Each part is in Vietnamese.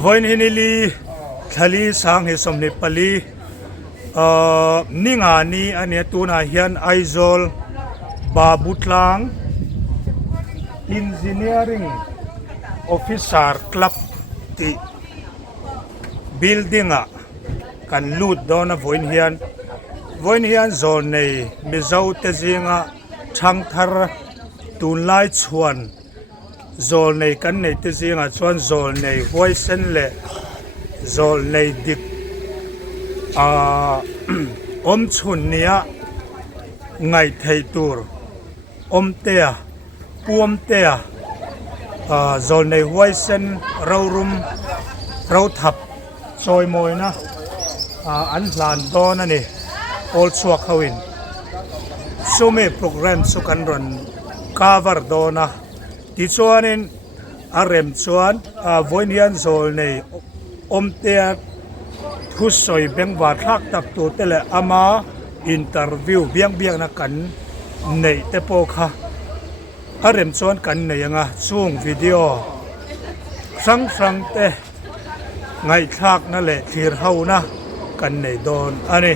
voin hinili thali sang he somni pali ninga ni ania tuna hian aizol babutlang engineering officer club ti building a kan lut dona voin hian zon nei mizau te zinga thang thar tunlai chuan zol nei kan nei te zinga chuan zol nei voicen le zol nei dik om chun nia ngai thei tur om tea puam tea zol nei voicen rawrum raw thap choi moi na an hlan don ani all chuak hawin sume program su kan ron cover dona ti chuanin arem chuan voin hian zol nei om tea thu soi beng wa thak tak tu tele ama interview biang na kan nei te po kha arem chuan kan nei anga chung video sang te ngai thak na le thir hau na kan nei don ani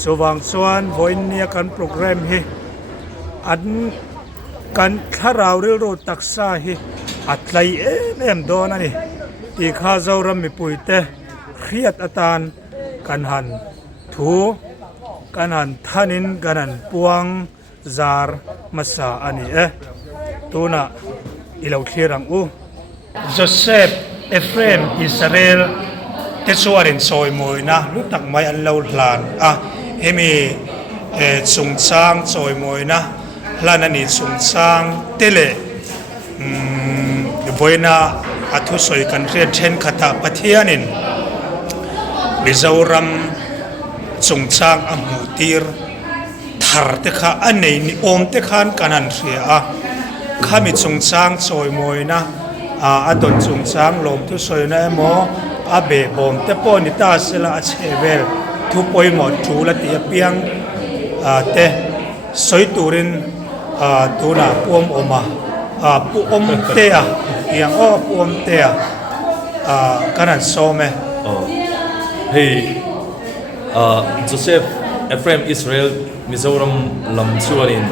chuwang chuan voin nia kan program hi an kan tharau ril ro taksa hi atlai em don ani ti kha zoram mi puite khriat atan kan han thu kan han thanin ganan puang zar masa ani tuna ilau thirang u Joseph Ephraim Israel te chuarin soi moi na lutak mai an lo hlan hemi chung chang soi moi na hlan ani chung chang tele boina athu soi kan re then khata pathianin mizoram chung chang amutir thar te kha anei ni om te khan kanan ria khami chung chang soi moi na adon chung chang lom tu soi na mo abe bom te po ni ta sela a chevel thu poi mo thu la ti piang te soi turin tuna puom oma pu om te yang puom te kanan some hey Joseph Ephraim Israel Mizoram lam chuanin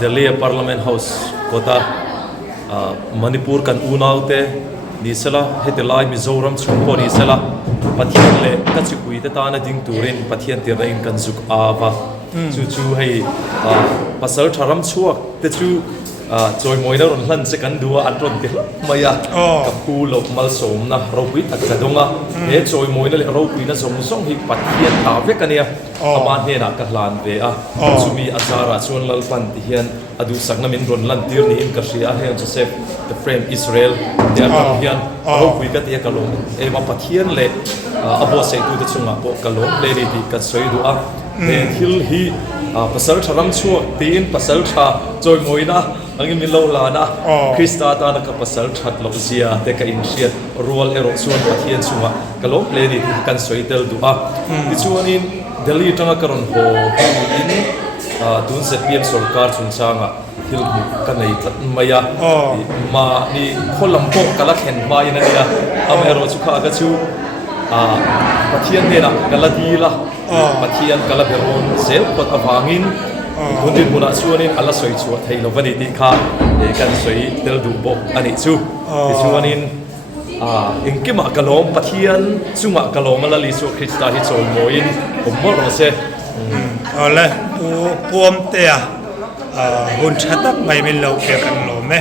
Delhi Parliament House kota Manipur kan unaute ni sela hetelai Mizoram chungpo ni sela pathian le kachukui te ta na ding turin pathian ti rain kan zuk ava chu hei pasal tharam chuak te chu choi moina ron hlan se kan duwa atron te maya kapu lok mal som na ropi tak kadonga e choi moina le ropi na som song hi pathian ta ve kania aman he na ka hlan ve chumi azara chon lal pan ti hian adu sakna min ron lan tir ni in ka ria he Joseph the frame Israel dia ka hian ropi ka te ka lom e ma pathian le abo se tu te chunga po ka lom le ri ti ka soi du hil hi pasal tharam chuak tin pasal tha choi moina angin min lo la na Krista ta na ka pasal that lo zia te ka in shiat rual ero chuan pathian chunga kalom ple ni kan soitel du ti chuanin Delhi tanga karon ho in tun se pm sarkar chung changa hil ka nei that maya ma ni kholam po kala khen ma ina ya am ero chu kha ga chu pathian ne na kala di la pathian kala beron sel pot awangin Kundi muna chuanin ala soi chu thei lo vani ti kha e kan soi tel du bo ani chu ti chuanin engkima kalom pathian chunga kalom ala li chu Krista hi chol moin ommo ro se ole puam te hun chatak mai min lo ke kan lo me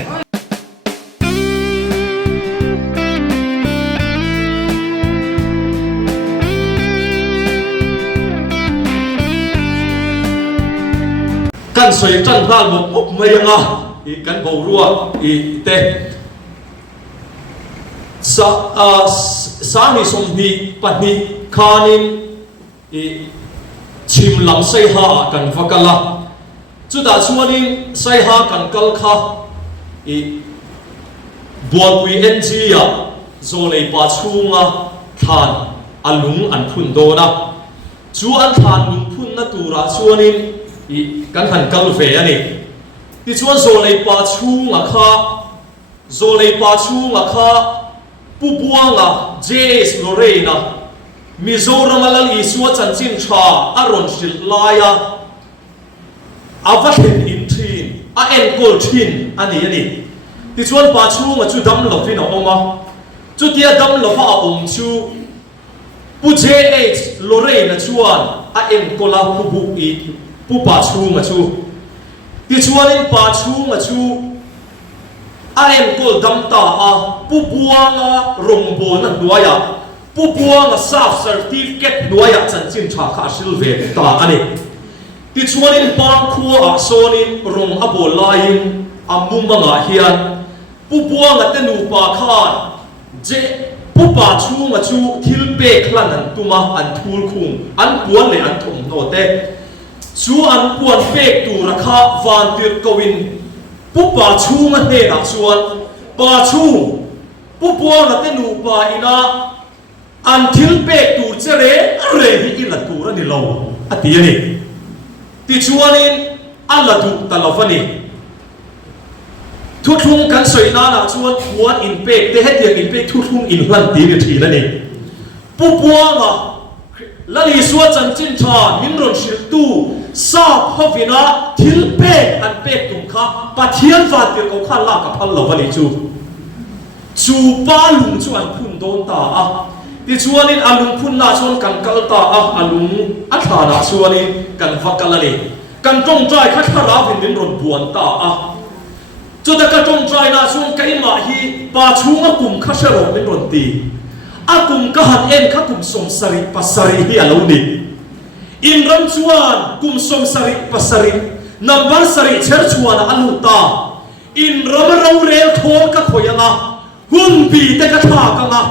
kan soi tan hal mo puk mayanga I kan bo ruwa I te sa ni som ni patni khanin I chim lam sai ha kan vakala chu da chuanin sai ha kan kal kha I buat wi engia zo nei pa chunga than alung an phun do na chu an than lung phun na tura chuanin I kan han kal ve ani ti chuan zo lei pa chu nga kha pu buanga J.S. Lorena Mizoram alal isua chanchin tha aron sil laya avahen in thin a enkol thin ani ti chuan pa chunga chu dam lovin a oma chu tia dam lova a chu pu J.H. Lorena chuan a enkola pu bu I pu pa chunga chu ti chuan in pa chunga chu a enkol dam ta a pu buanga rongbol na duaya pu buanga self certificate duaya chanchin tha kha silve ta ani ti chuan in pang khuwa a sonin rong abol lain amumanga hian pu buanga tenu pa khan je pu pa chunga chu thilpe khlan an tuma an thul khung an puan le an thum no te chu an puan pek tu rakha van tir kowin pu pa chunga ne na chuan pa chung pu buanga tenu pa ina an thilpe tu chere re hi ila tu ra ni lo ati ani ti chuanin ala du talovani thu thung kan soina na chuan thuan in pek te hetiang in pek thu thung in hlan ti ni thina ni pu buanga lali suwa chanchin tha minron shil tu sa phovina thil pek an pek tum kha pathian va tir ko kha la ka phal lovani chu pa lung chu an phun don ta a ti chuanin alung phun na chuan kan kal ta a alung a thla na chuanin kan vakalani kan tong trai kha thara vin din ron buan ta a chu da ka tong trai na chuan kai ma hi pa chunga kum kha shero min ron ti a kum ka han en kha kum som sari pasari hi alo ni in ram chuan kum som sari pasari number sari cher chuan alu ta in ram ro rel thol ka khoyanga hun pi te ka tha ka nga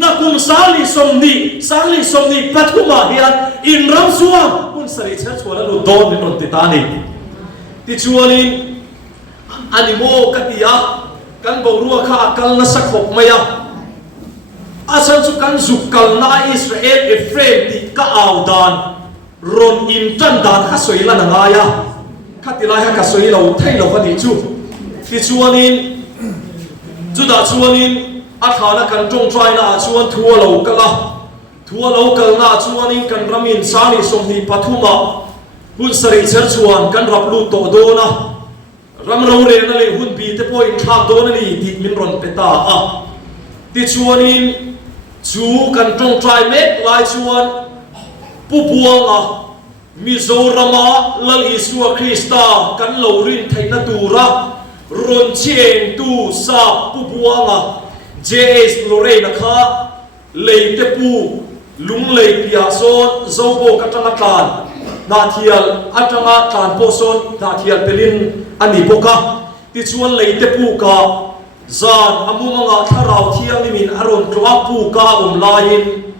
na kum sali somni pathuma hian in ram chuan hun sari cher chuan alu don min ron ti ta ni ti chuanin animo katia kan borua kha akal na sakhok maya asan su kan zukal na Israel Ephraim ti ka audan ron in tan dan kha soila na ngaya khatilai ha ka soilo thailo vani chu ti chuanin chuda chuanin athana kan tong trai na chuan thua lo kal na chuanin kan ramin sani somni pathuma hun sari cher chuan kan raplu to do na ram ro re na le hun bi te po in thak do na ni dik min ron peta a ti chuanin chu kan tong trai mek lai chuan pu buanga Mizorama lal Isua Krista kan lo rin thaina tura ron cheng tu sa pu buanga J.S. Lorena kha leite pu lung lei pia son zobo katanga tlan na thial atanga tlan po son na thial pelin ani boka ti chuan leite pu ka zan amumanga tharau thiang ni min aron twa pu ka lain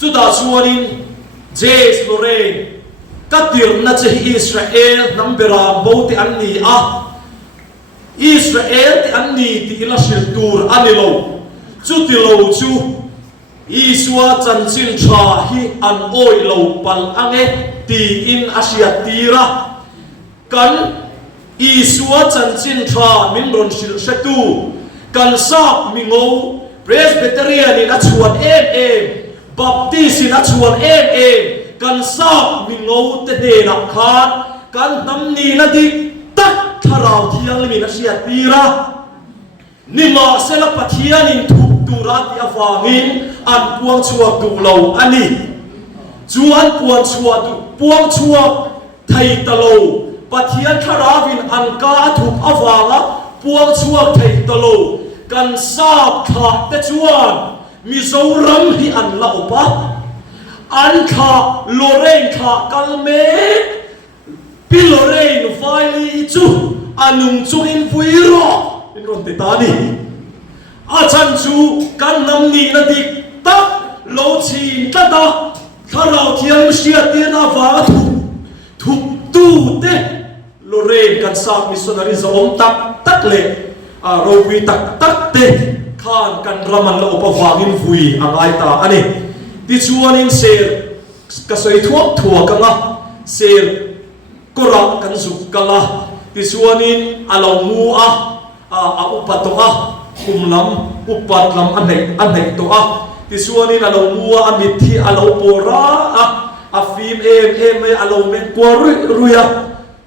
chuda chuanin J.S. Lorena katir na che Israel nambera bote anni a Israel ti anni ti ila shirtur anilo chu ti lo chu Isua chanchin tha hi an oi lo pal ange ti in asia tira kan Isua chanchin tha min ron sil setu kan sap mingo Presbyterian in achuan Baptist in achuan kan sap mingo te de na khan kan namni na di tak tharau thiang min asia tira nima sela pathian in thup turat ya wangin an puang chua tu lo ani chuan puang chua thai talo pathian tharawin an ka thup awanga puang chua thai talo kan sap tha te chuan Mizoram hi an la opa an kha Lorraine kha kalme pi Lorraine vai chu anung chu in puiro in ron te tani a chan chu kan nam ni na dik tak lo chin ta da tharau thiam sia te na wa thu tu te Lorraine kan sak missionary zom tak le a ro wi tak te khan kan raman lo pa wangin vui angai ta ani ti chuanin ser ka soi thuak ka nga ser kora kan zuk kala ti chuanin alo mu a upatonga kumlam upat lam anei to a ti suanin alo mua amit thi alo pora a fim em alo men kwa ruya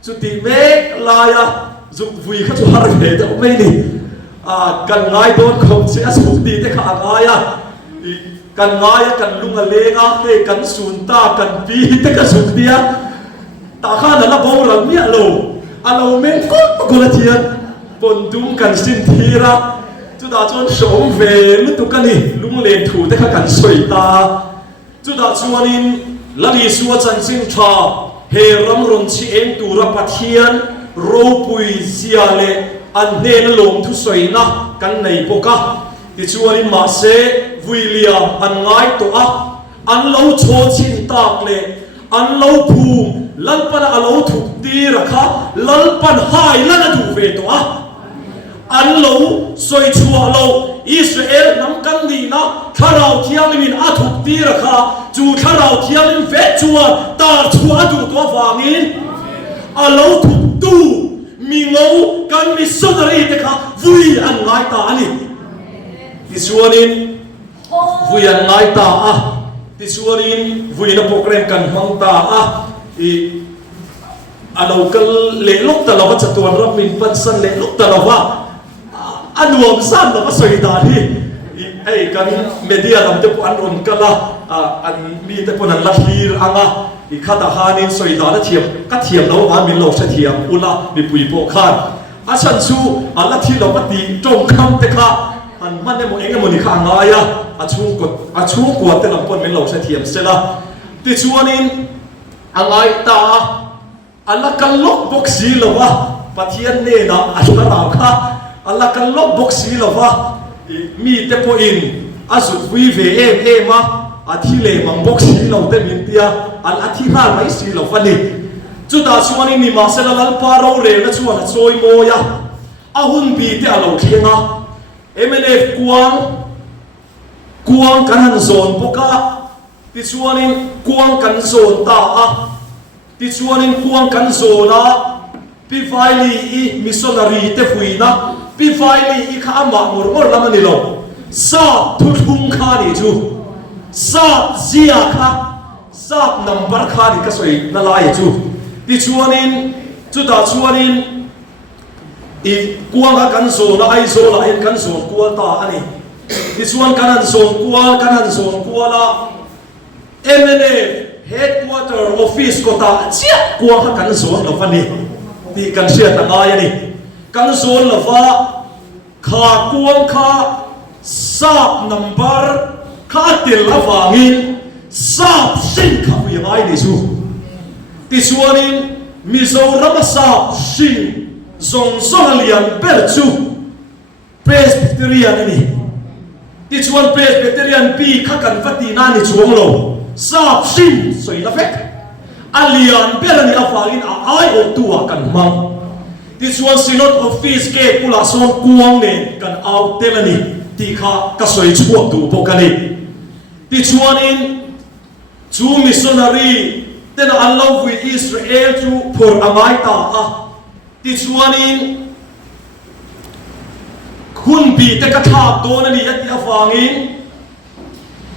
chu ti mek laya zu vui kha chu har ve da mai ni kan ngai don khom se asuk ti te kha ngaya kan ngaya kan lunga lenga te kan sunta kan pi te ka suk dia ta kha na bo ram mi alo men ko la thian pon tum kan sin thira chu da chon som ve lu tu kan ni lung len thu te kha kan soi ta chu da chuanin lani suwa chan sin tha he ram ron chi en tu ra pathian ro pui zia le an nen lom thu soi na kan nei poka ti chuanin ma se William an ngai to a an lo cho chin tak le an lo phu lalpan alo thuk ti rakha lalpan hai lana thu ve to a an lo soi chua lo Israel nam kan ni na kharau thiang min a thuk ti rakha chu kharau thiang in ve chua tar chua du to wangin alo thuk tu mi ngau kan mi sonari te kha vui an ngai ta ani ti suanin vui an ngai ta a ti suanin vui na program kan mang ta a i alo kal le lok ta lawa chatuan ram min pan san le lok ta lawa anuam san lawa soi da hi ai kan media lam te an ron kala an mi te pon an la hlir anga i khata hanin soi da na thiam ka thiam lo ma min lo sa thiam ula mi pui po khan a chan chu ala thi lo pati tong kham te kha an man ne mo enge mo ni kha ngaya a chung ko te lam pon min lo sa thiam sela ti chuanin angai ta ala kan lok boxi lo wa pathian ne na ala ra kha ala kan lok boxi lo wa mi te po in azu wi ve ma a thi le mang boxi lo te min tia al a thi ha mai si lo fani chu da chuanin ni ma sela lal pa ro re na chuan a choi mo ya a hun bi te alo khenga MNF kuang kan han zon poka ti chuanin kuang kan zon ta a ti chuanin kuang kan zona pi faili i missionary te fuina pi faili i kha ma mor lamani lo sa thu thung kha ni chu sa zia kha sa number kha ni ka soi na lai chu ti chuanin chu da chuanin i kuang kan zona ai zo la en kan zon kual ta ani ti chuan kan zon kual la MNA headquarter office ko ta chia kuang kan zon lo fani ti kan sia ta ngai ani kan zon lo fa kha kuang kha sap number kha til la wangin sap sin kha wi ngai ni chu ti chuanin Mizoram sap sin zong lian per chu Presbyterian ni ti chuan Presbyterian pi kha kan vati na ni chuang lo sap sin soi la fek alian per ni afalin a ai o tua kan mang ti chuan synod office ke pula son kuang ne kan out telani ti kha ka soi chuak tu pokani ti chuanin chu missionary ten allow with Israel chu for amai ta a ti chuanin hun bi te ka thap do na ni ati awangin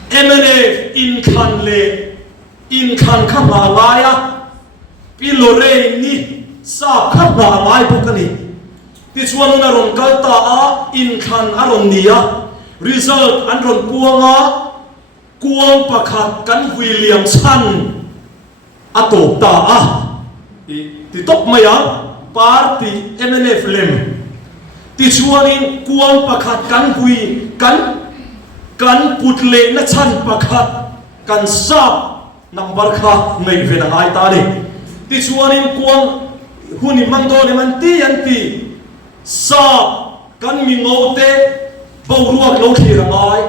MNA in khan kha ma laya pi lore ni sa kha ma mai pokani ti chuan na ron kal ta a in khan aron nia result an ron puanga kuang pakhat kan William Chan atop ta a ti top maya party MNF lem ti chuanin kuang pakhat kan hui kan putle na chan pakhat kan sap number kha ngai ve na ngai ta ni ti chuanin kuang huni mangdo ne man ti an ti sap kan mi ngote bo ruak lo khira ngai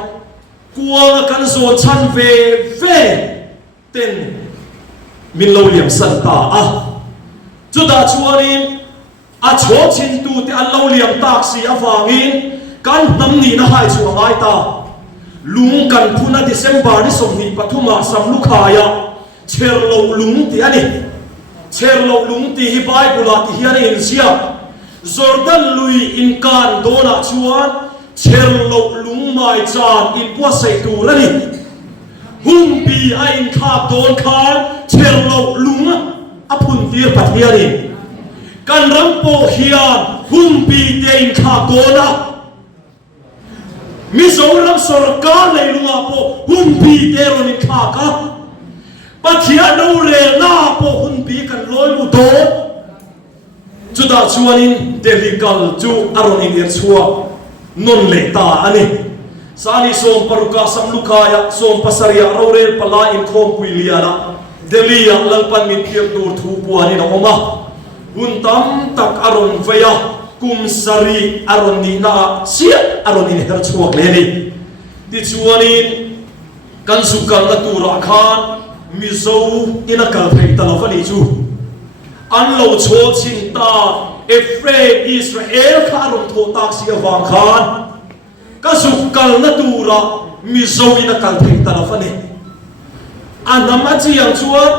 kuang kan zo chan ve ten min lo liam san ta a chu da chuanin a cho chin tu te an lo liam tak si awangin kan nam ni na hai chu ngai ta lung kan phuna December ni som ni pathuma sam lu khaya cher lo lung ti ani cher lo lung ti hi bible ti hian in sia Jordan lui in kan dona chuan เชลโลลุงไม้จานอินปัวใส่ตูระนี่หุ่มปีไออินขาบโดนคานเชลโลลุงอพุนตีร์ปัทยานี่กันรำโปเฮียนหุ่มปีเดอินขาบโดนะมิโซรัมสรการเลยลุงอาโปหุ่มปีเดรอนิขากับปัทยาโนเรน่าโปหุ่มปีกันลอยลุโตจุดาชวนินเดลิกัลจูอารอนินเอร์ชัวนนเลตาอันนี้สานิส่งปรุกาสัมลุกายะส่งปัสริยะเราเรียนปลาอินโคมกุยเลียนะเดลียลังปันมิเทียบดูทูปัวนี่นะออกมาหุ่นตั้มตักอารอนเฟียกุมสรีอารอนนีนาเสียอารอนินเฮร์ชัวเลนี่ดิชวนินกันสุกันละตูรักขานมิโซอินักกัลเพตลฟันิจูอันเราโชว์ชินตาเอฟเรมอิสราเอลข้ารมโทตักเสียวางขานก็สุกัลนัตูระมิโซอินักกัลเพตลฟันิอันนั้นมาจียังชวน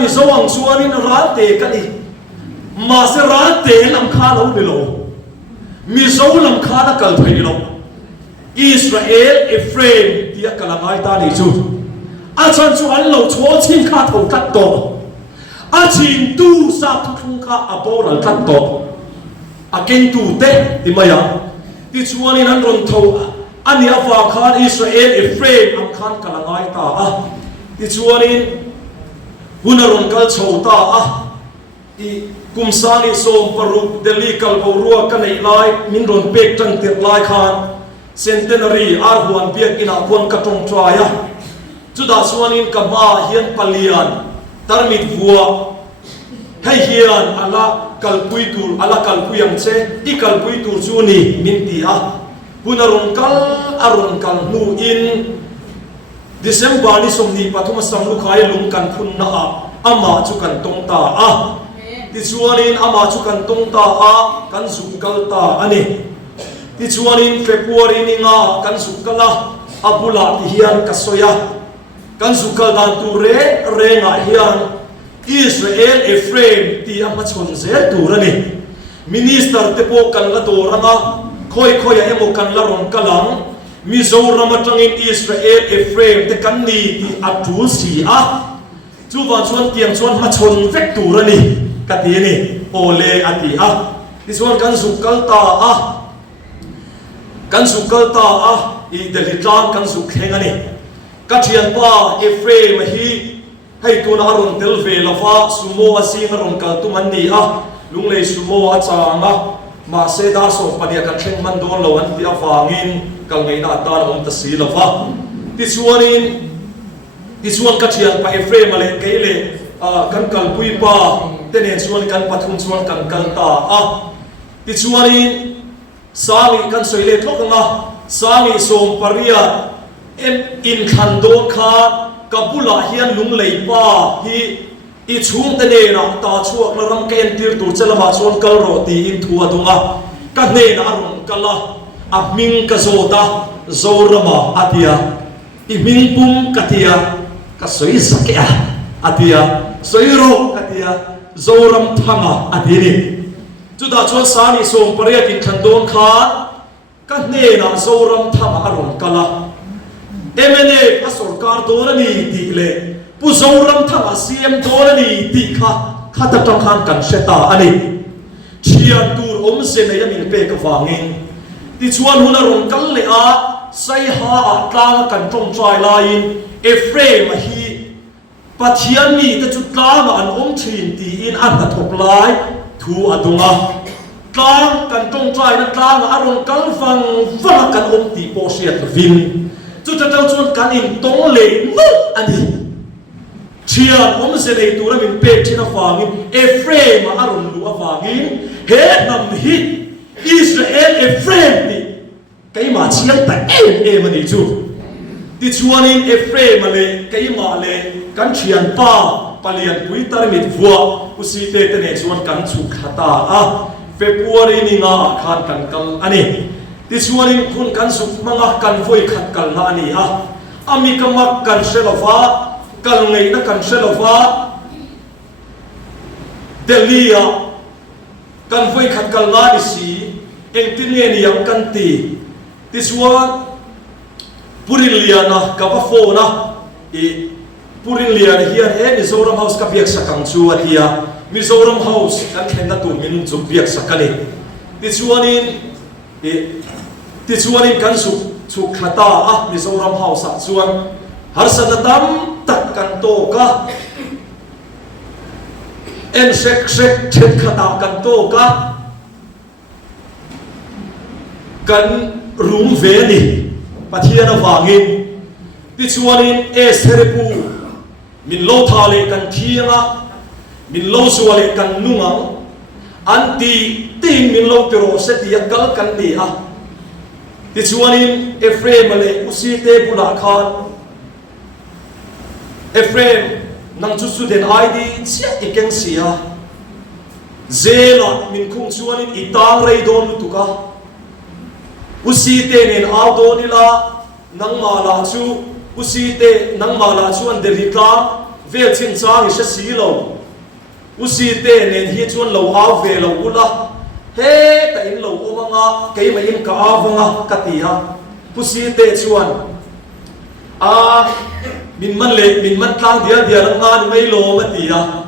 มิโซวังชวนนี่นร้านเตะกันอีมาเสร้านเตะลำคาเราไม่รู้มิโซลำคานักกัลเพนี่เราอิสราเอลเอฟเรมที่กัลไงตาดิจูอาจารย์ชวนเราโชว์ชินข้าถูกตัดต่ออาชินตูสับทุกข้าอับโบรัลตัดต่ออาเก่งตูเตะที่มาอย่างที่ชวนนั้นรอนทูอันนี้ฝากขานอิสราเอลเอฟเรมอัมขานกัลไงตาที่ชวนนี้หุ่นรอนกัลโชตาอีกุมสานิโซมปรุกเดลีกัลบรัวกันในลายมินรอนเบกจังเตียลายขานเซนเตนารีอาร์ฮวนเบียกินาฮวนกระทงทรายจุดาชวนนี้กับมาเฮียนปลียนตารมิดวัวให้เฮียนอัลละกัลปุยตูอัลละกัลปุยังเชอีกัลปุยตูจูนีมินตีหุ่นอรุณกัลนูอินดิเซมบานิสมนีปฐุมสัมลุขายลุงกันพุนนาอามาจุกันตรงตาดิชวนินอามาจุกันตรงตากันสุกัลตาอันนี้ดิชวนินเฟบรุรีนิงากันสุกัลอับุลาติเฮียนกัสโซยากันสุกัลดันตูเรงาเฮียนอิสราเอลเอฟเรมที่อามาชนเซตูระนี่มินิสเตอร์เตโปกันละโดรังค่อยเอโมกันละรอนกัลังมิโซรามาจังอินอิสราเอลเอฟเรมแต่กันนี่ที่อัดจูสีจูวันชวนเตียงชวนมาชนเวกตูระนี่กัตีนี่โอเลอติที่ชวนกันสุกัลตากันสุกัลตาอีเดลิจานกันสุเขงนี่กัจยันป้าเอฟเรมฮีให้ตัวนารุนเทลเวลฟ้าสุโมอาซีนารุนกัลตุมันนี่ลุงเลยสุโมอาจางมาเซดาส่งปฏิกันเข่งมันโดนเราอันที่อาฟางินกัลไงนาตาลงตัดสีลฟ้าที่ชวนกัจยันป้าเอฟเรมมาเลยเกเลยกันกัลปุยป้าเตเนชวนกันปฐุมชวนกันกัลตาที่ชวนสามีกันสวยเล็กทุกงสามีส่งปริยาอินขันโดคากับบุลาเฮียนลุงเลยป้าฮีอีช่วงเตเนนะตาช่วงนรำเกนติร์ตูเจลมาชวนกัลโรตีอินทัวดุงกันเนนะอรุณกัลละมิงกะโซตาโซรมาอาทิยาอีมิงปุมกัติยาก็สวยสักยาอาทิยาสวยโรกัติยาโซรมทังอาทินีจุดาชวนสามีส่งปริยาอินขันโดคากันเนนะโซรมทังอรุณกัลละเอเมเนอสรการโดนนี่ดีเลยผู้ทรงรำทั้งอาเซียนโดนนี่ดีข้าตัดจังขันกันเชตาอันนี้เชียร์ตูร์อมเซนยังมีเปกฟังเองที่ชวนหุ่นรุ่งกันเลยใส่หาตางกันตรงใจลายเอฟเรมฮีปัจจัยนี้แต่จุดกลางอันอมชินตีอินอันกระทบลายทูอดุงกลางกันตรงใจนั้นกลางอารมณ์กันฟังกันอมตีโปเชียตวินจุดจะชวนกันอินตรงเลยนุ๊อันนี้เชียร์ผมเสนอตัวนั้นเป็นเป็ดที่น่าฟังเอฟเรมอารมณ์ดูฟังเฮ็ดนำฮิตอิสราเอลเอฟเรมนี่ใครมาเชียร์แต่มันนี่จูที่ชวนอินเอฟเรมมาเลยใครมาเลยกันเชียร์ป้าปลียนปุยตามิดวัวอุสิเตเตเนชวนกันสุขตาเฟบรุรีนี่งาขาดกันกันอันนี้ที่ชวนคุณกันสุขมังกันฟุยขัดกันนานี่อามีกมักกันเชลฟ้ากันไงนักกันเชลฟ้าเดลียกันฟุยขัดกันนาดิสี eng tin nge ni ang kan ti chuan purin liana ka pa phone na purin liana hian Mizoram House ka biak sakang chu atia Mizoram House kan thenda tu min chu biak sakani ti chuanin kan su khata Mizoram House chuan har sanatam tak kan to ka en sek thet khata kan to ka kan room ve ni pathian awangin ti chuanin serepu min lo thale kan thianga min lo suale kan nungang anti ting min lo pero setia kal kan ni ti chuanin Ephraim le usite bula khan Ephraim nang chu den ID chia ikeng sia zela min khung chuanin itang rei don tuka usite nen audo nila nang mala chu usite nang mala chu an delita vel chin chang isa silo usite nen hi chuan lo au ve lo ula he ta in lo omanga kei mai in ka avanga katia usite chuan min man tlang dia nga mai lo matia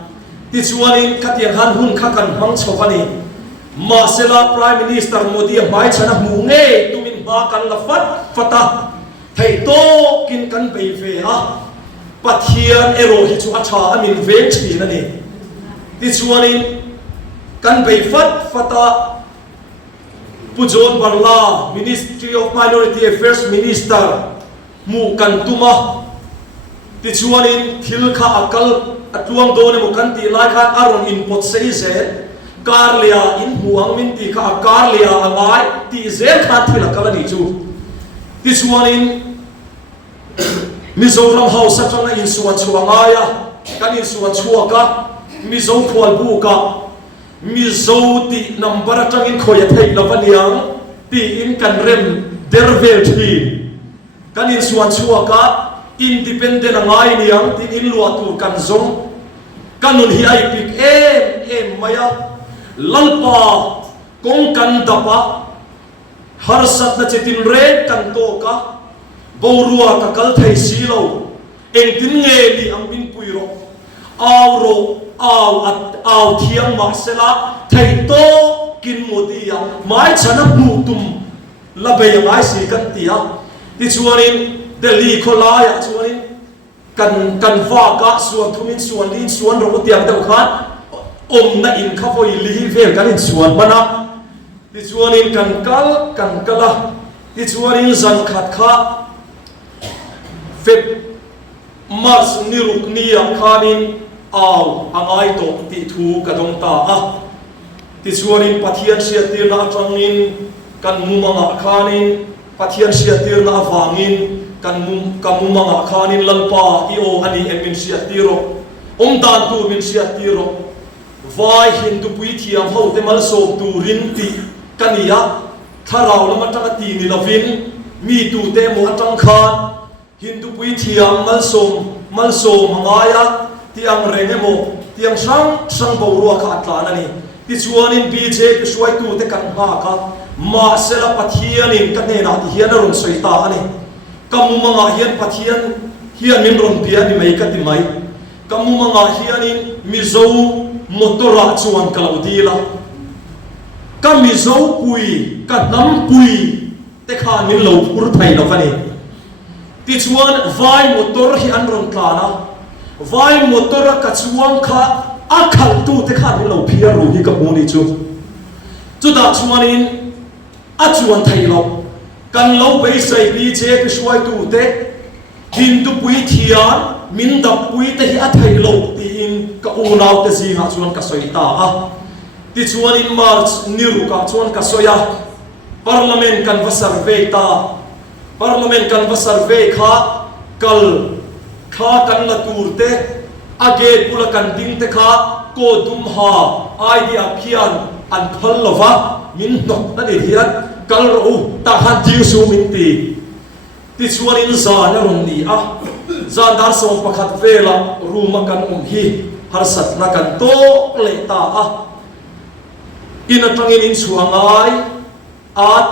ti chuanin katiang han hun kha kan hang chokani ma sela Prime Minister Modi mai chana mu nge tumin ba kan la fata thei to kin kan bei ve pathian ero hi chu acha amin ve chi na ni ti chuanin kan bei fata pujon barla Ministry of Minority Affairs Minister mu kan tuma ti chuanin thil kha akal atuang do ne mo kan ti lai khan aron in pot sei ze karlia in huang min ti kha karlia angai ti zel kha thila kala ni chu ti chuanin Mizoram House atanga in suan chuangaya kan in suan chuaka mizo khwal bu ka mizo ti number atangin khoya thei lavaniang ti in kan rem dervel thi kan in suan chuaka independent angai niang tin in lua tur kan zong kanun hi ai pik em maya lalpa kong kan dapa har sat na chetin re kan to ka borua ka kal thai silo eng tin nge ni ang bin puiro aw thiang ma sela thai to kin modia mai chana bu tum labai mai si kan tia ti chuanin Delhi kholaya chuanin kan va ka suan thumin suan lin suan ro tiang deuh khan na in kha voi li vel kan in suan mana ti chuanin kan kala ti chuanin zan khat kha Feb Mars niruk niya khanin aw angai to ti thu ka dong ta ti chuanin pathian sia tir na atangin kan mumanga khanin pathian sia tir na awangin kamumanga khanin lalpa io ani emin sia tiro dan tu min sia tiro vai hindu pui thiam ho te mal so tu rinti kania tharau lama tanga ti ni lovin mi tu te mo atang khan hindu pui thiam mal so mangaya tiang rengemo tiang sang bawruwa kha atlana ni ti chuanin BJP suai tu te kan ha ka ma sela pathianin kanena ti hian ron soita ani kamu mga hian pathian hian min ron pia ni mai ka ti mai kamu mga hianin mizo motora chuan kalaudila ka mizo pui ka nam pui te kha min lo pur thai lo kani ti chuan vai motor hi an ron tlana vai motor ka chuang kha akhal tu te kha min lo phia ru hi ka mu ni chu da chuanin a chuan thai lo kan lo bei sai BJP suai tu te hindu pui thian min da pui te hi a thai lo ti in ka unau te zinga chuan ka soita ti chuan in March niru ka chuan ka soya parliament kan va survey kha kal kha kan la tur te age pula kan ding te kha ko dum ha idea phian an phal lova min nok na ni hian kal ro ta han diu su min ti chuan in za na ron ni za dar so pakhat vela ruma kan hi har sat na kan to le ta in atangin in chuangai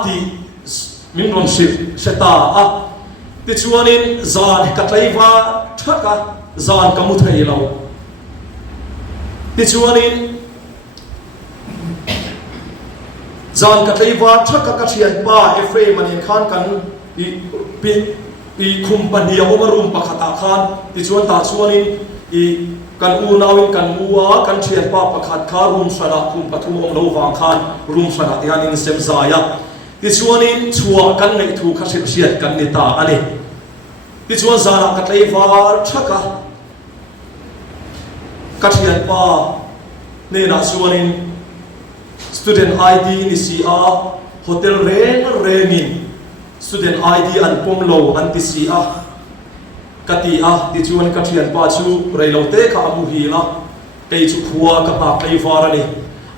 ti min ron seta a ti chuanin zan ka tlaiwa thaka zan kamu thei lo ti chuanin zan ka tlaiwa thaka ka thian pa Ephraim manin khan kan i kumpania omarum pakhata khan ti chuan ta chuanin i kan u nawin kan uwa kan thian pa pakhat kha room sana kum pathum om lo wang khan room sana tianin sem zaya ti chuanin chua kan nei thu kha siat kan ni ta ani ti chuan zara ka tlei var thaka ka thian pa ne na chuanin student ID ni si a hotel rengin student ID an pomlo an ti si a kati a ti chuan ka thian pa chu reilo te kha amu hi la kei chu khuwa ka pa tlei var ani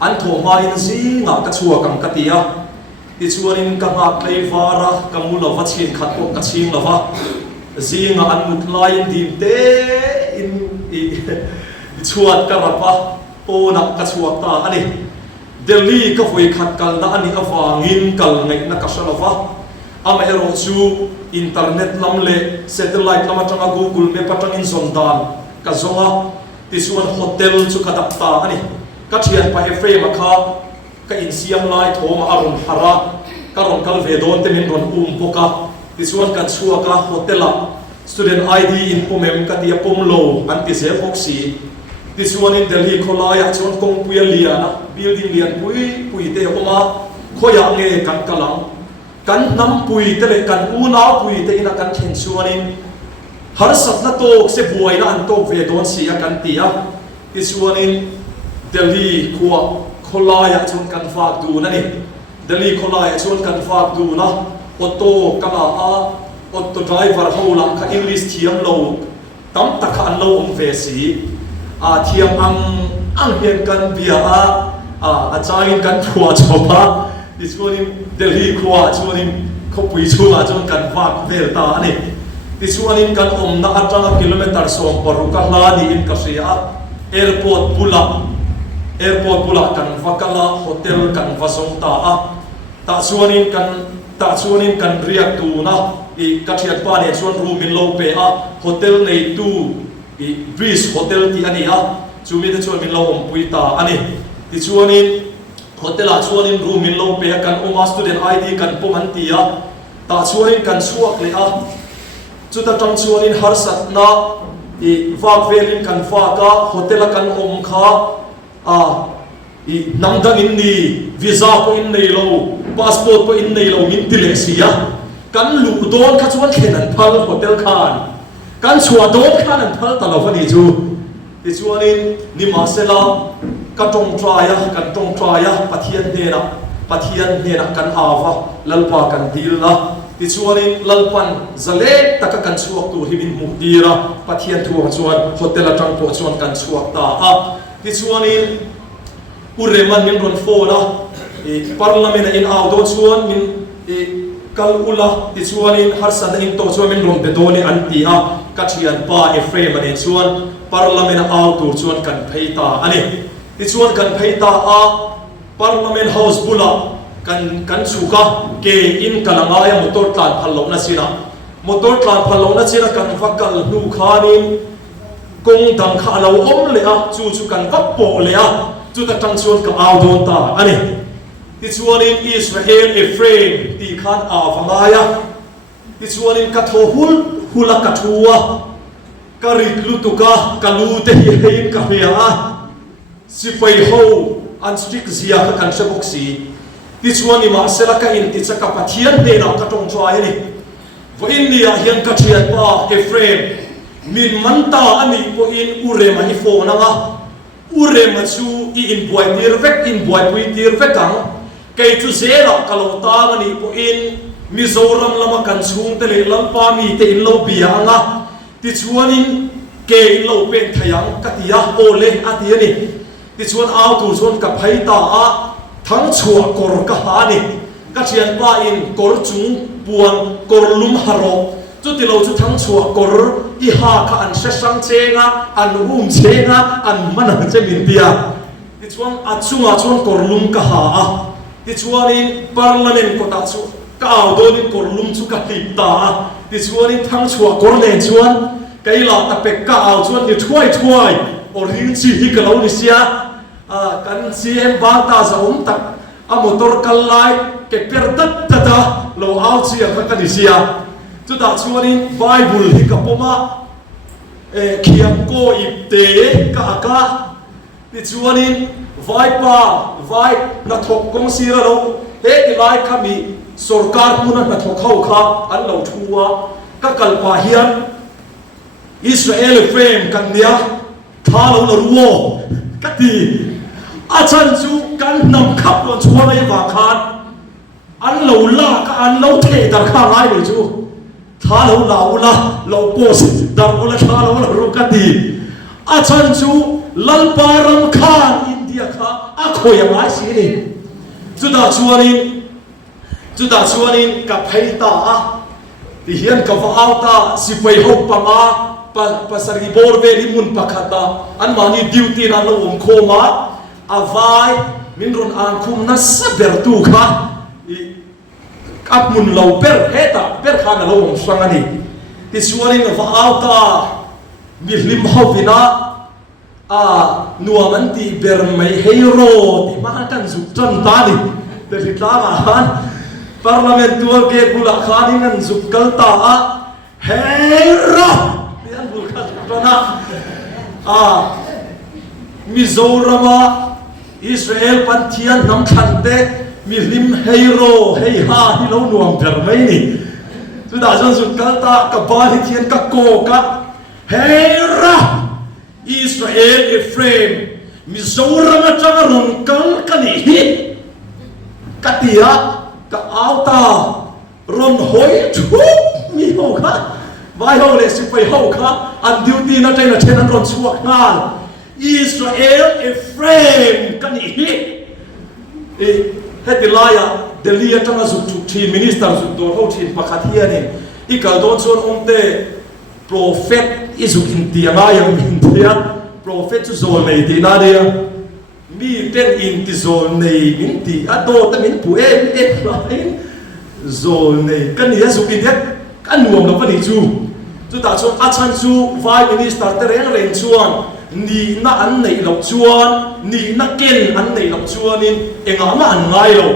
an thoma in zinga ka chua kam kati a ti chuanin ka nga tlei vara ka mu lo va chin khat ko ka ching lova zinga an mut lai dim te in i chuat ka rapa o na ka chuak ta ani Delhi ka voi khat kal na ani awangin kal ngai na ka salova ama ero chu internet lamle satellite lama tanga Google map atangin zondan ka zonga ti chuan hotel chu ka dapta ani ka thian pa Ephraim kha ka in siam lai thoma aron hara ka ron kal ve don te min ron poka ti chuan kan chua ka hotela student ID in pomem ka tia pomlo an ti se oxi ti chuan in Delhi kholaya chuan kong puya liana building lian pui te oma khoya nge kan kalang kan nam pui te le kan una pui te ina kan khen chuan in har sat na to se buai na an to ve don si a kan tia ti chuan in Delhi khuwa kholaya chuan kan fak du na ni Delhi kholaya chuan kan fak du na auto kala a auto driver hola kha English thiam lo tam takha an lo om ve si a thiam ang hian kan bia a chain kan thua chopa ti chuan in Delhi khuwa chuan in khopui chunga chuan kan fak vel ta ani ti chuan in kan om na atanga kilometer som paru ka hla ni in ka sia airport pula kan vakala hotel kan vasong ta a ta chuanin kan riak tu na i ka thiat pa ne chuan room in lo pe a hotel nei tu i breeze hotel ti ani a chumi te chuan min lo om pui ta ani ti chuanin hotel a chuanin room in lo pe kan oma student ID kan poman ti a ta chuanin kan chuak le a chuta tang chuanin har sat na i vak velin kan fa ka hotel kan om kha i namdang in ni visa ko in nei lo passport ko in nei lo min tile sia kan lu don kha chuan khenan phal hotel khan kan chua don khan an phal ta lo ni chu ti chuanin ni ma sela ka tong traya pathian ne na kan awa lalpa kan dil la ti chuanin lalpan zale taka kan chuak tu himin mudira pathian thu chuan hotel atang po chuan kan chuak ta a ti chuanin ureman min ron fona parliament in out do chuan min kal ula ti chuanin har san in to chuan min ron bedoni an ti a ka thian pa Ephraim ani chuan parliament out tur chuan kan pheita ani ti chuan kan pheita a parliament house bula kan chuka ke in kalangaya motor tlan phalo na sina kan fakal nu khanin kong dang kha lo om le a chu kan vap po le a chu ta tang chuan ka aw don ta ani ti chuanin Israel Ephraim ti khan avangaya ti chuanin ka tho hula ka thuwa ka rit lutuka kalu te hi ka hia sipai ho an strict zia ka kan saboksi ti chuani ma sela ka in ti chaka pathian ne na ka tong chwa ni vo india hian ka thian pa Ephraim min manta ani po in urema hi fo na nga urema chu I in boy pui tir vek ang kay chu zera kalota ani po in Mizoram lama kan chung te le lampa mi te in lo bia nga ti chuanin ke lo pen thayang katia ole atiani ti chuan aw tu chuan ka phaita a thang chua kor ka ha ni ka thian pa in kor chung puan kor lum haro chu ti lo chu thang chua kor I ha kha an se sang chenga an hum chenga an mana che min dia ti chuan a chunga chuan kor lum ka ha a ti chuanin parliament ko ta chu ka au donin kor lum chu ka hip ta ti chuanin thang chua kor len chuan kai la ta pe ka au chuan ni thuai or rin chi hi ka lo ni sia kan cm ba ta za tak a motor kal lai ke per tat ta lo au chi a ka ni sia chu ta chuanin bible hi ka poma khiam ko ip te ka ti chuanin vai na thok kong sira lo he ti lai khami sarkar puna na thok khau kha an lo thuwa ka kalpa hian Israel frame kan nia tha lo na ruo ka ti a chan chu kan nam khap lo chuwa mai wa khan an lo la ka an lo the dar kha lai ni chu tha lo lo pos dar ko la tha lo la ru ka ti a chan chu lalparam khan India kha a khoya mai si ni chu da chuanin ka phei ta ti hian ka va auta si pai ho panga pasari bor ve ri mun pakhata an mani duty na lo om khoma avai minron an khum na saber tu kha kap mun lo per heta per khana lo om swangani ti chuanin va auta mi hlim ho vina nuaman ti ber mai hero ti ma kan zuk chan ta ni te li tla ma han parliament tual ke bula khanin an zuk kal ta hero ti an bul khat na Mizorama Israel pantian nam khante mi lim hero hei ha hi lo nuam ber mai ni chu da jon zuk kal ta ka ba hi thian ka ko ka hero Israel Ephraim Mizoram atang ronkal kani hi katia ka auta ron hoi thu mi ho kha vai ho le sipai ho kha an duty na train an ron chuak ngal Israel Ephraim kani hi hetilaya Delhi atang zuk thi minister zuk dor ho thin pakhat hi ani ikal don chon omte prophet isuk intia nga yang intia prophet zol nei ti na dia mi ten in ti zol nei min ti ado ta min pu lain zol nei kan ya zuk india kan nuam lo pani chu ta chu a chan chu vai minister te reng chuan ni na an nei lo chuan ni na ken an nei lo chuan in enga ma an ngai lo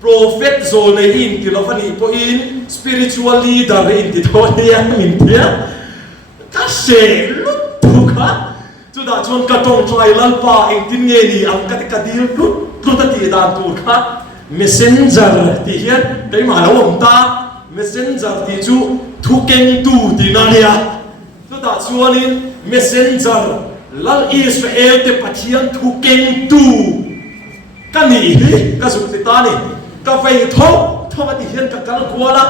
prophet zol nei in ti lo pani po in spiritual leader in ti thonia min tia ka se lut tu kha chu da chon ka tong trai lan pa eng tin nge ni ang ka ka dil lut ta ti dan tu kha messenger ti hian dei ma lo om ta messenger ti chu thu keng tu ti na nia chu da chuanin messenger lal Israel te pathian thu keng tu ka ni hi ka su ti ta ni ka vei tho ma ti hian ka kal kuala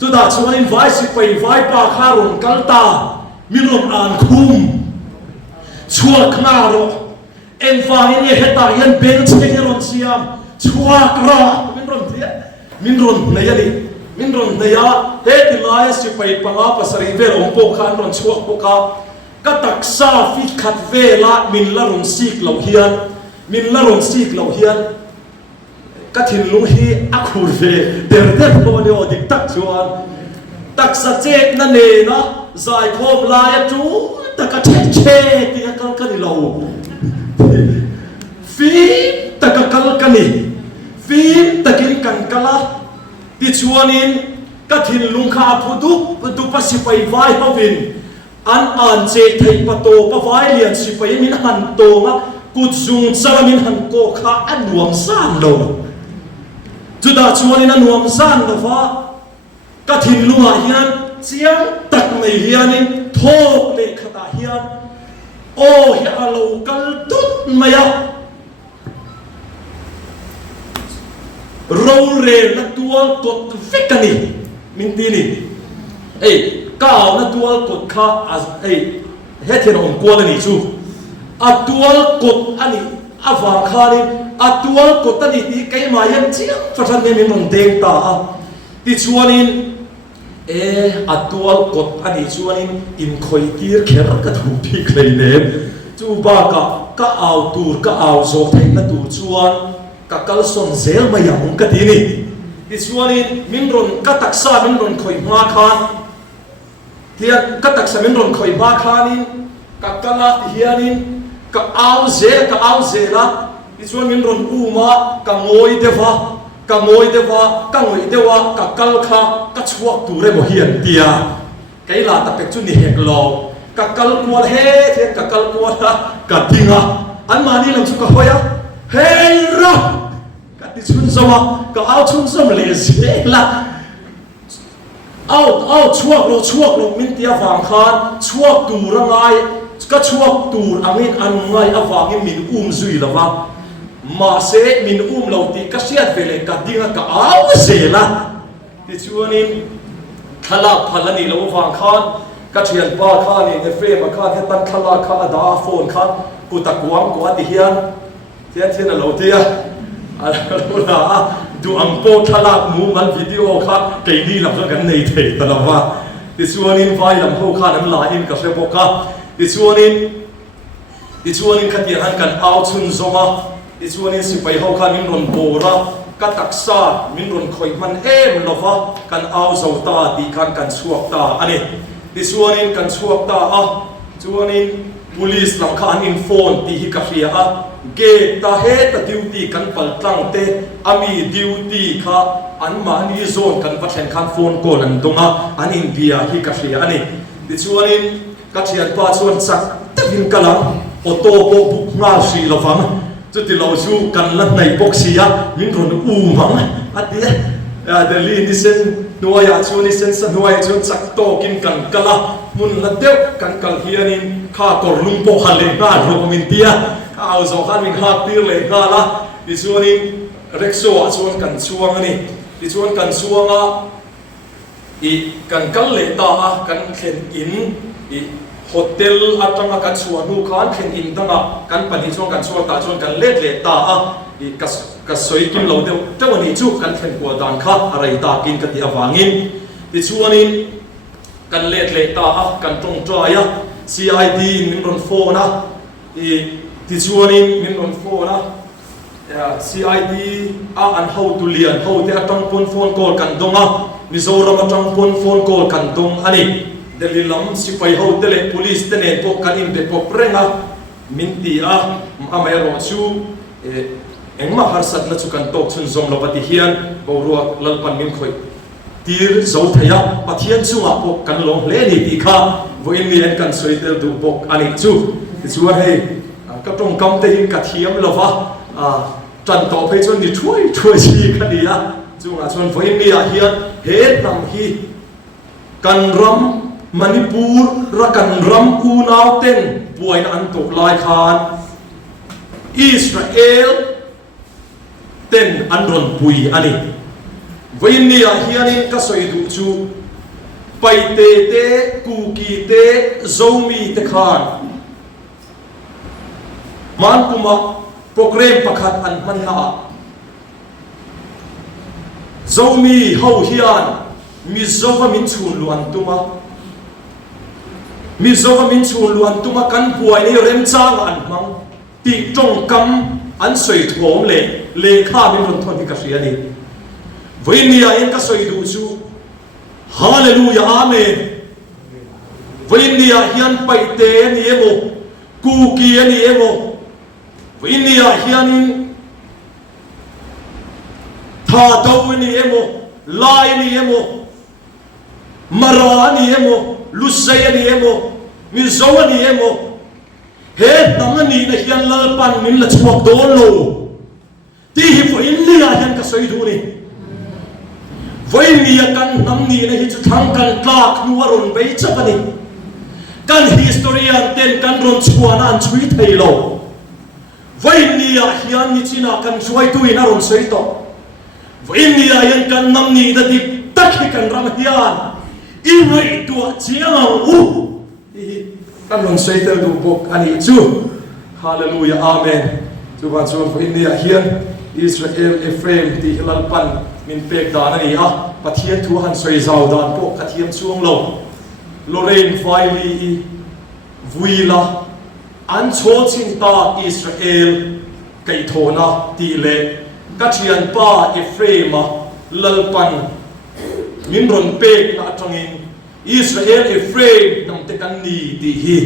chu da chuanin vai si pai vai pa kha ron kal ta minum an khum chuak na ro en vai ni heta yan ben cheng ron siam chuak ra minron na yani minron na ya he ti lai si pai panga pasari ve rom po khan ron chuak po ka taksa fit khat ve la min la ron sik lo hian ka thin lu hi akhur ve der po ni o dik tak chuan taksa chek na ne na zai khop la ya chu taka che ti kal kani lo fi taka kal kani fi takin kan kala ti chuanin ka thin lung kha phudu pasipai vai hovin an che thei pato pa vai lian sipai min han to nga kut zung salamin han ko kha anuam san lo chu da chuanin anuam san lo fa ka thin lunga hian chiang tak mai hianin thok le khata hian o hi alo kal tut maya role re na tual kot vekani mintini ka na tual kot kha as he then on ko ni chu a tual kot ani awa khani a tual kot ani ti kai ma yan chiang fathan ne min deng ta ti chuanin atual kot ani chuanin in khoi tir kher ka thu pi klei ne chu ba ka au tur ka au zok thei na tur chuan ka kal son zel mayang ka ti ni ti chuanin min ron ka taksa min ron khoi ma khan tian ka taksa min ron khoi ma khanin ka kala ti hianin ka au zela ti chuan min ron uma ka ngoi dewa ka ngoi dewa ka kal kha ka chuak tu re mo hian tia cái là tập trung đi hẹn lò cả cal qua hết thì cả cal qua cả tiếng anh mà đi làm chút cái à hey ra cả đi chun sao cả áo chun sao mà liền xé là áo chuộc lo mình tia vàng khan chuộc tù ra ngay cái chuộc tù anh ngay ở vàng mình duy là vàng mà sẽ mình lâu thì cái xe về lại cả tiếng cả áo xé là thì chúa nên khala phalani lo wang khan ka thian pa khan ni frame khan he tan khala kha da phone khan ku takwam ko ati hian thian lo tia ala du ampo khala mu mal video kha ke ni lam kan nei thei talawa ti chuanin vai lam ho khan am la in ka se boka ti chuanin khatian han kan au chun zoma ti chuanin sipai ho khan min ron bora ka taksa min ron khoi man em lova kan au zo ta ti kan chuak ta ani ti chuanin kan chuak ta chuanin police lam khan in phone ti hi ka hria ge ta he ta duty kan pal tlang te ami duty kha an ma ni zone kan vathen khan phone call an donga an in bia hi ka hria ani ti chuanin ka thian pa chuan chak tevin kalam auto bo buk nga si lovang chút thì lâu chú cần lần này bốc xì á những con mắng à đi Delhi đi sen nuôi chú đi sen san nuôi chú chắc to kinh cần cala muốn lần tiếp cần cần hiền in khá cor lung po hal lên na rồi mình tia ao zo khan mình hạt tir lên na la đi chú in rexo chú cần chuang anh đi chú cần chuang đi cần call lên ta cần khen in hotel atanga kan suan nu khan khen in tanga kan pani chong kan suan ta chong kan let ta i ka soi kim lo de tawani chu kan khen ko dan kha arai ta kin ka ti awangin ti chuanin kan let ta kan tong try CID min ron phone ti chuanin min ron phone CID an how to lian how te atang phone call kan donga Mizoram atang phone call kan dong ani Delhi lam sipai ho tele police tene ko kanin be ko prenga minti amai ro chu engma harsat la chu kan tok chun zong lo pati hian boruak lalpan min khoi tir zo thaya pathian chunga po kan long le ni ti kha voin ni en kan soitel du bok ani chu chu hei ka tong kam te in ka thiam lova tran to phei chun ni thui chi khania chunga chun voin ni hian he nam hi kan ram Manipur rakan ram unau ten buain an tok lai khan Israel ten an ron pui ani voinia hianin ka soi du chu paite te kuki te zomi te khan man kuma program pakhat an man na zomi ho hian mi zova min chun luan tuma Mizoram min chun luan tuma kan buai ni rem chang an mang ti trong kam an soi thom le kha min ron thon ka ria ni voinia en ka soi du chu hallelujah amen voinia hian paite ni emo ku ki ni emo voinia hian tha do ni emo lai ni emo mara ni emo Lusaya ni emo, Mizoa ni emo, he tamani na hian lalpan min la chuak don lo, ti hi vo India hian ka soi du ni, vo India kan nam ni na hi chu thang kan tlak nuaron bei chapani, kan historian ten kan ron chuana an chui thei lo, vo India hian ni china kan chuai tu ina ron soi to, vo India hian kan nam ni da ti takhi kan ram hian Iway tua chiang kan long seitel du bok ani chu hallelujah amen chu ban chu for India hian Israel Ephraim ti hilalpan min pek dan ani pathian thu han soi zau dan po kathiam chuang lo Lorraine Wiley vuila an cho chin ta Israel kai thona ti le các thiền pa Ephraim lalpan min ron pek na atangin Israel Ephraim nam te kan ni ti hi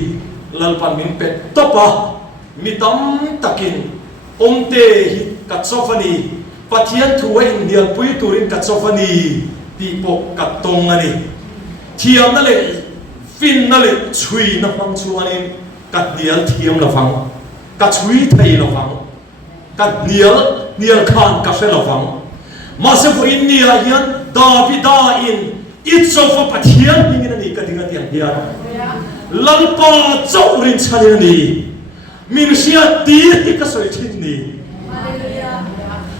lalpan min pek topa mitam takin omte hi katsofani pathian thuai indial pui turin katsofani ti pok katong ani thiam na le fin na le chui na phang chuanin kat dial thiam la phang kat chui thei la phang kat nial khan ka fe la phang ma se vo in nia hian davida in itsofa pathian hingin ani ka dinga tiang hian lalpa chaurin chanin ni min sia ti ka soi thin ni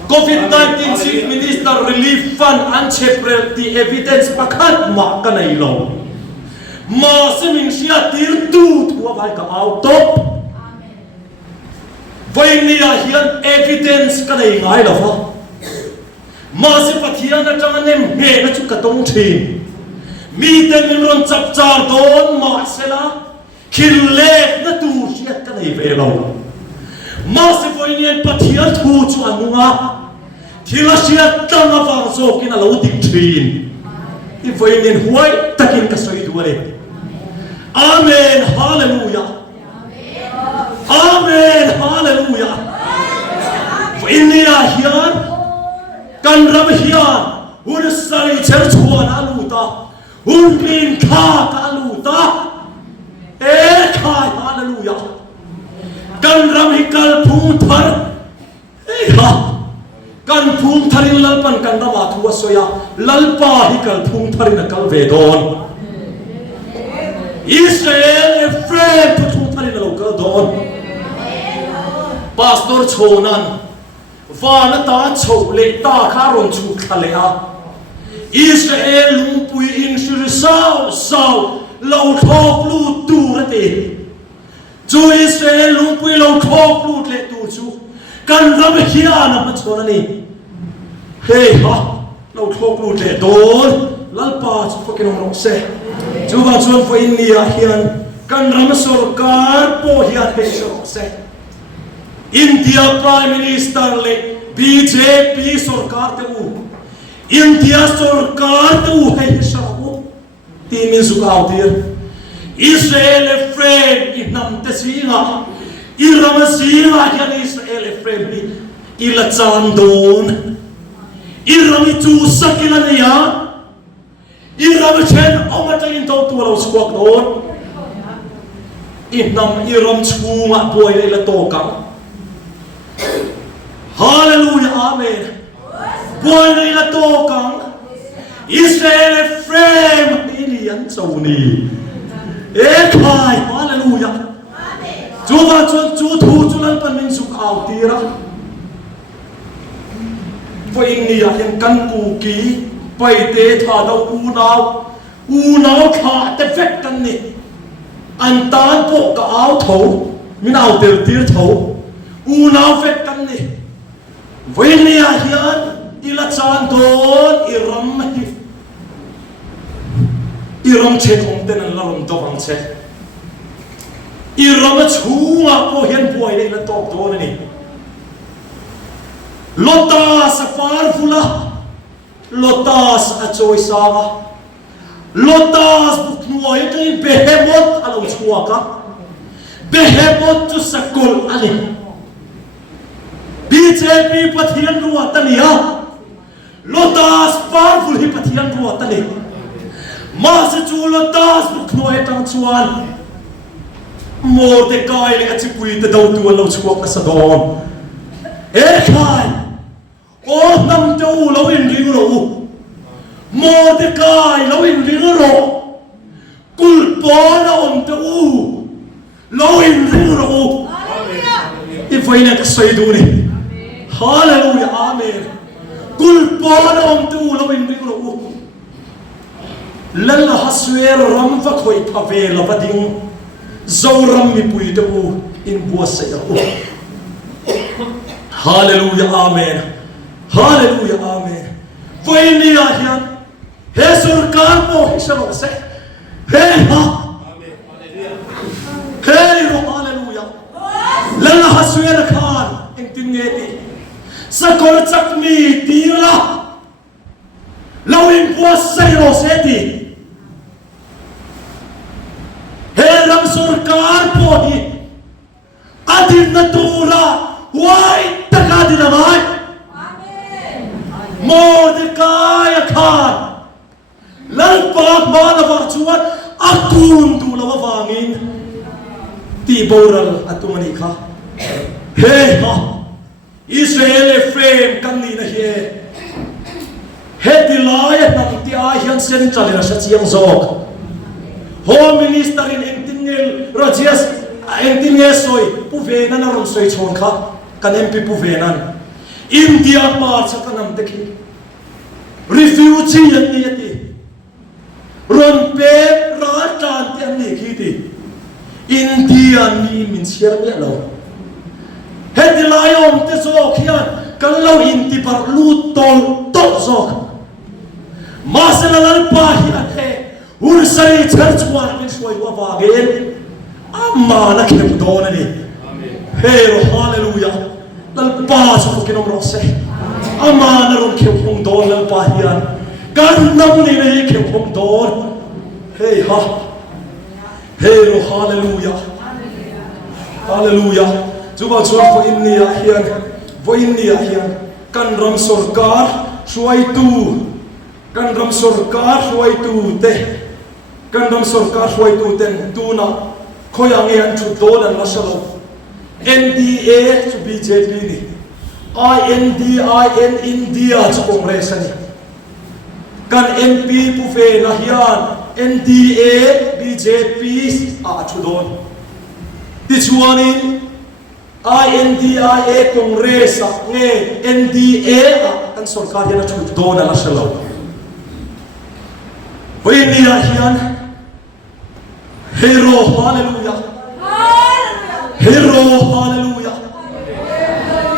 COVID-19 Chief Minister Relief Fund Uncheprel the evidence pakhat ma ka nei lo ma se min sia tir tu thua vai ka out top vai nia hian evidence ka nei ngai lo fa ma se pathian na tang nem he na chu ka tong thin mi ten min ron chap char don ma sela khil le na tu sia ka nei ve lo ma se voi nian pathian thu chu anunga thila sia tang awang zo kin alo dik thin I voi nian huai takin ka soi du le amen hallelujah amen hallelujah voi nia hian kan ram hian hun sari cher chuan aluta hun min kha ka aluta e khai hallelujah kan ram hi kal phung thar e ha kan phung tharin lalpan kan rama thuwa soya lalpa hi kal phung tharin kal ve don Israel Ephraim phung tharin lo kal don pastor chonan vana ta chho le ta kha ron chu khale a Israel lungpui in shir sao lo thok lu tu rate chu Israel lungpui lo thok lu le tu chu kan ram hian ma chona ni hey ha lo thok lu le don lalpa chu fakin ong se chu ba chuan fo India hian kan ram sarkar po hian he se India Prime Minister le BJP sarkar te u India sarkar te u hai shabu ti min zukau dir Israel Ephraim inam te singa iram singa hian Israel Ephraim hi ila chandon iram chu sakilania iram chen omata in to tu lo squak don inam iram chunga boy ila to kam hallelujah amen boy ila to kam Israel Ephraim ilian choni e khai hallelujah chu ba chu thu chu lan pan min suk au tira voi ni ya yang kan ku ki pai te tha do u nau kha te fek kan ni an tan po ka au tho min au tel tir tho u nau fek kan ni voi ni ya hian ila chan don iram che ong ten an larom do bang che iram chunga po hian buai le la tok do ni lotas far fula lotas a choi sanga lotas buknuai kai behemot alo chuaka behemot tu sakol ali BJP pathian ruwa tania lotas powerful hi pathian ruwa tani ma se chu lotas buknuai tang chuan Mordecai le achipui te dau tu lo chuak na sadon e khai o nam tu lo in ring ro Mordecai lo in ring ro kul po na om tu lo in ring ro i foi na ka sai du ni hallelujah amen kul po na om tu lo in ring ro lalla haswer ram va khoi phave la vading Zoram mi pui te u in bua se u hallelujah amen hallelujah amen voi ni a hian he sarkar mo hi sano se he ha hey ro hallelujah lalla haswer khan in tin nge ti sakor chak seti heram sarkar pohi adin natura wai takadina mai Mordecai khan lan pak mana warchuan akun tu lawa wangin ti boral atumani kha he ha Israel frame kan ni na he headline na ti a hian central na sa chiang zok home minister in entingel rajes entingel soi puvena na ron soi chon kha kan mp puvenan India par sa kanam tekhi refugee an ni ati ron pe ra tan ti an ni khi ti India ni min siar me lo headline om te zok hian kan lo inti par lu tol to zok Masalah pa hian he ursai church wan min soi wa wagen amma na kem don ani hero hallelujah lal pa so kinom rose amma na ron kem hong don lal pa hian kan nam ni nei kem hong don hey ha hero hallelujah hallelujah chuba chuan vo innia hian kan ram sarkar suai tu kan ram sarkar suai tu ten tu na khoyang e an thu don an masalo NDA to BJP ni INDIN India to Congress ni kan MP pu fe na hian NDA BJP a thu don ti chuanin INDIA Congress nge NDA an sarkar hian thu don an masalo India hian hero hallelujah hero hallelujah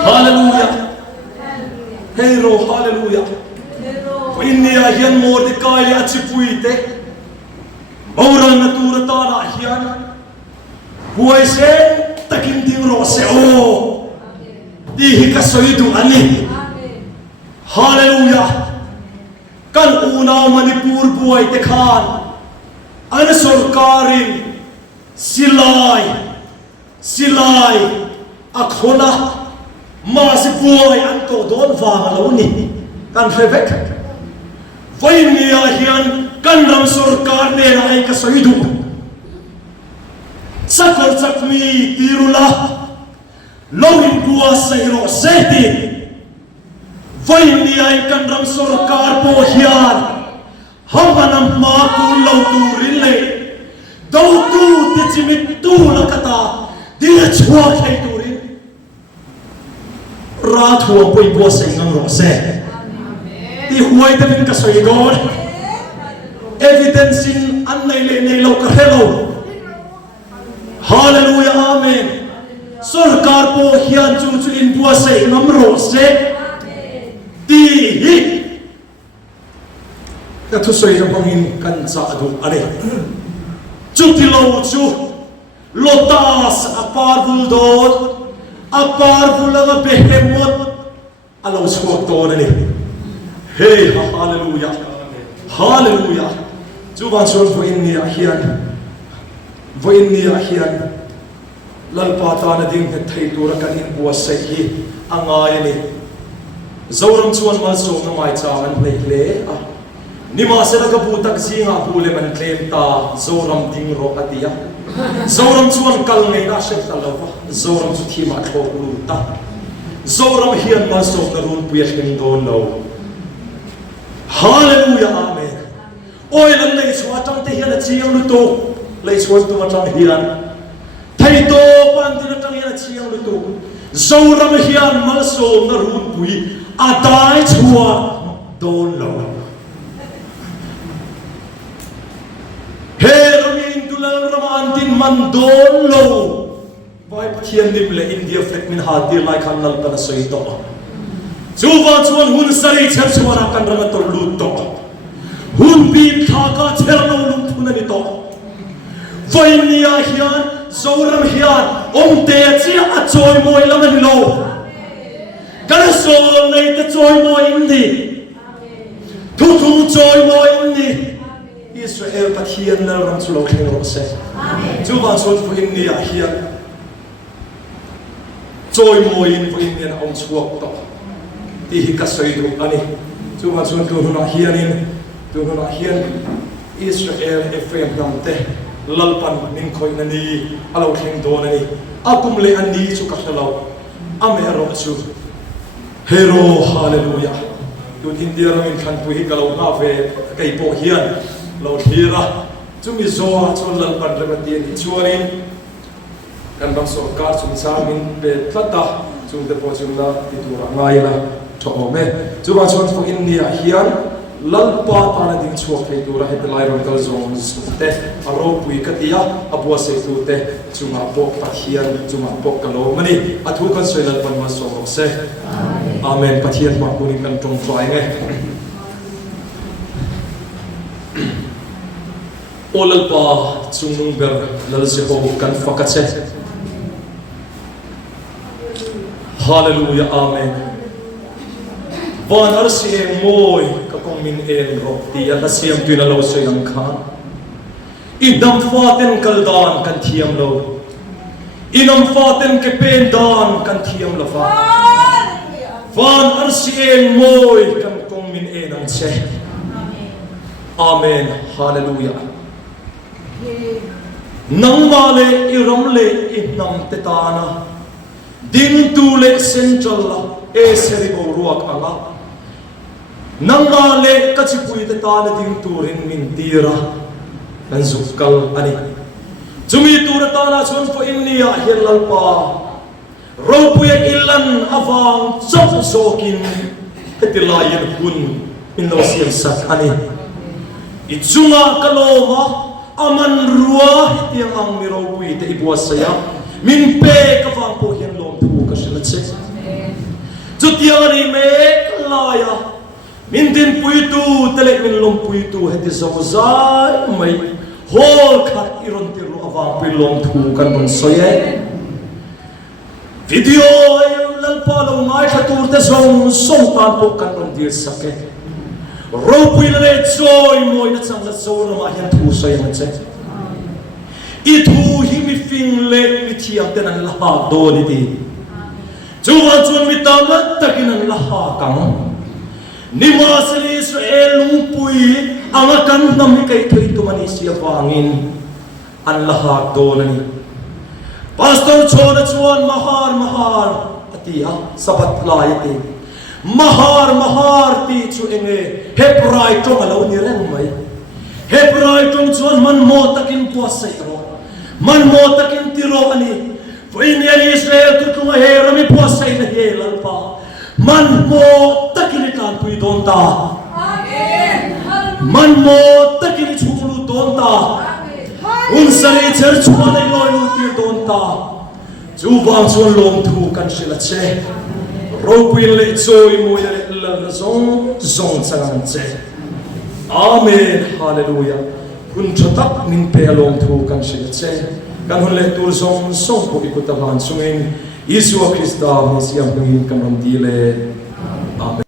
hallelujah hero hallelujah India hian Mordecai achipuite ora natura ta na hian huai se takin ding ro se o di hikasoi du ani hallelujah kan una Manipur buai te khan an sarkarin silai akhona ma si buai an to don wang lo ni kan revek vai nia hian kan ram sarkar ne na ai ka soidu sakor chakmi tirula lohin bua sairo seti vai nia kan ram sarkar po hian hamanam ma ku lo turin le do tu ti chimit tu la kata di chua khai turin ra thua poi bo se ngam ro se ti huai ta min ka soi god evidence in an nei lo ka hello hallelujah amen sarkar po hian chu in bo se ngam ro se ti hi ta thu soi jong in kan cha du are Chutilo chu lotas apar buldod apar bulaga behemot alo swak ton ni hey hallelujah hallelujah chu ban sol vo in ni ahian lal pata na ding he thai tur kan in bo sai hi angai ni zoram chuan mal so na mai cha an le Nima sila ka butak singa pule man claim ta zoram ding ro atia zoram chuan kal nei na shek talawa zoram chu thima tho ulu ta zoram hian ma so na run puya king don lo hallelujah amen oi lan nei chua tang te hian chiang lu to lei chuan tu ma tang hian thai to pan tin tang hian chiang lu to zoram hian ma so na run pui atai chua don lo Heroin dulan ramantin mandon lo vai pathian nim le India fleck min hatir lai khan lal pana soi to chuwa chuan hun sari chher chuan kan rama to lut to hun bim tha ka chher no lum phun ani to vai nia hian zoram hian te chi a choi moi lam ani lo kan so nei te choi moi indi thu choi moi indi Israel pathian na ram chu lo khleng ro se chu ba chon fu in ni a hian joy moin fu in ni ong chuak to ti hi ka soi du ani chu ba chon tu na hian Israel Ephraim namte lalpan ning khoi na ni alo khleng do na ni akum le ani chu ka hlo amero chu hero hallelujah tu India ramin khan tu hi kalau na ve kai po hian lo thira chumi zo chon lalpan remati ni chuanin kan bang so kar chum chamin be tlata chum te po chum na ti tu ra ngai la tho me chu ba chon fu India hian lalpa pana ding chuak thei tu ra het lai ron kal zones te aro pui katia abua se tu te chunga pok pathian chunga pok kalo mani athu kan soi lalpan ma so se amen pathian ma kuning kan tong trai nge olalpa chungung ber lal se ho kan fakatse hallelujah amen van arsi moi ka kong min en ro ti ata siam tu na lo so yang kha idam faten kaldan kan thiam lo inam faten ke pen dan kan thiam lo fa van arsi moi kan kong min en ang che amen hallelujah nang male iram le inam tetana ding tu le central la e seribo ruak anga nangma le kachipui te ta na ding turin min tira kan zukal ani chumi tur ta na chon fo innia helal pa ropuya ilan avang chok zokin hetilayan hun in no siam sak ani ichunga kaloma aman ruwa hitiang ang mirowui te ibwas saya min pe kafang po hian lom thu ka shilatse chutiari me laya min din puitu tele min lom puitu heti zawzai mai hol khat iron tiru awang pilom thu kan bon soye video lalpa lo ngai khatur te zong song tan po kan bon dir sake ro puile joy moi na chang na zor ma hian thu soye man che I thu hi mi fing le mi thiam ten an la do ni ti chuan chuan mi tamat takin an la ha kang ni ma sali Israel lung pui anga kan nam mi kai thoi tu mani sia wangin an la ha do na ni pastor chona chuan mahar atia sabat lai ti mahar ti chu enge hebrai tong alo ni reng mai hebrai tong chuan man mo takin puasai ro man mo takin tiro ani foin ani Israel tu tu he rami puasai na he lalpa man mo takin kan pui don ta amen man mo takin chulu don ta un sari church mo dai loi lu ti don ta chu wang chuan lom thu kan shila che ro pui le choi mo le la zong chang che amen hallelujah kun chatak min pe along thu kan shila che kan hun le tur song po ikutahan sungin Yesu Krista Mesias pengin kan ram dile amen